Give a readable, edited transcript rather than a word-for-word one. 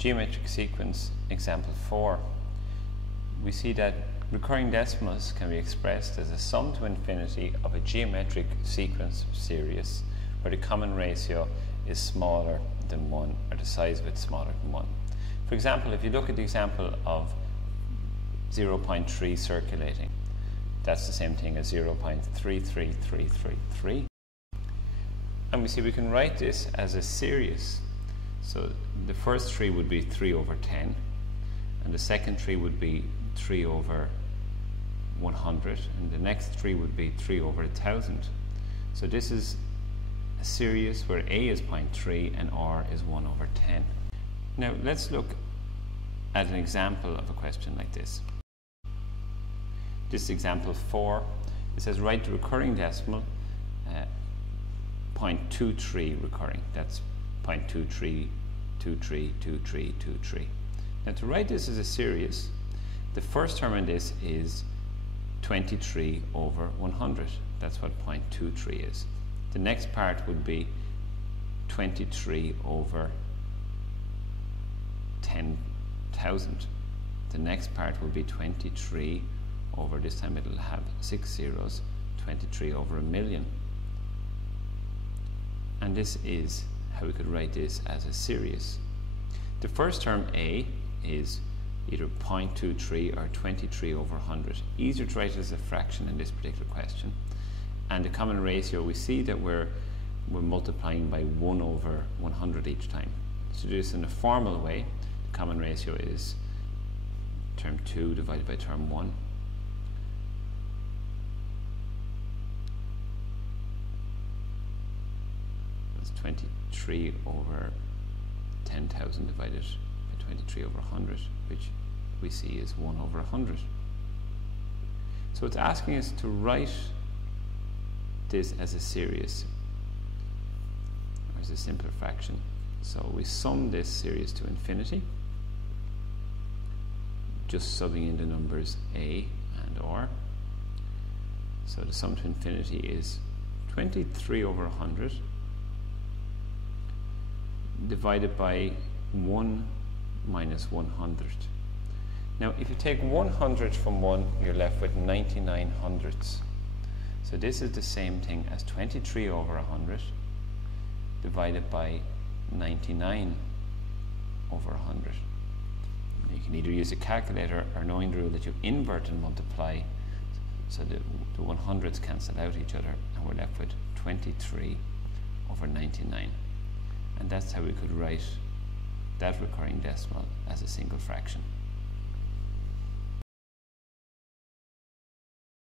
geometric sequence example 4, we see that recurring decimals can be expressed as a sum to infinity of a geometric sequence series where the common ratio is smaller than 1, or the size of it smaller than 1. For example, if you look at the example of 0.3 circulating, that's the same thing as 0.33333. And we see we can write this as a series. So the first 3 would be 3 over 10, and the second 3 would be 3 over 100, and the next 3 would be 3 over 1000. So this is a series where A is 0.3 and R is 1 over 10. Now let's look at an example of a question like this. This is example 4. It says write the recurring decimal 0.23 recurring. That's 0.23232323. Now to write this as a series, the first term in this is 23 over 100. That's what 0.23 is. The next part would be 23 over 10,000. The next part will be 23 over, this time it'll have 6 zeros, 23 over 1,000,000. And this is how we could write this as a series. The first term A is either 0.23 or 23 over 100. Easier to write as a fraction in this particular question. And the common ratio, we see that we're multiplying by 1 over 100 each time. To do this in a formal way, the common ratio is term 2 divided by term 1. That's 23 over 10,000 divided by 23 over 100, which we see is 1 over 100. So it's asking us to write this as a series, or as a simpler fraction. So we sum this series to infinity, just subbing in the numbers A and R. So the sum to infinity is 23 over 100 divided by 1 minus 100. Now if you take 100 from 1, you're left with 99 hundredths. So this is the same thing as 23 over 100 divided by 99 over 100. You can either use a calculator or, knowing the rule, that you invert and multiply, so the 100s cancel out each other, and we're left with 23 over 99. And that's how we could write that recurring decimal as a single fraction.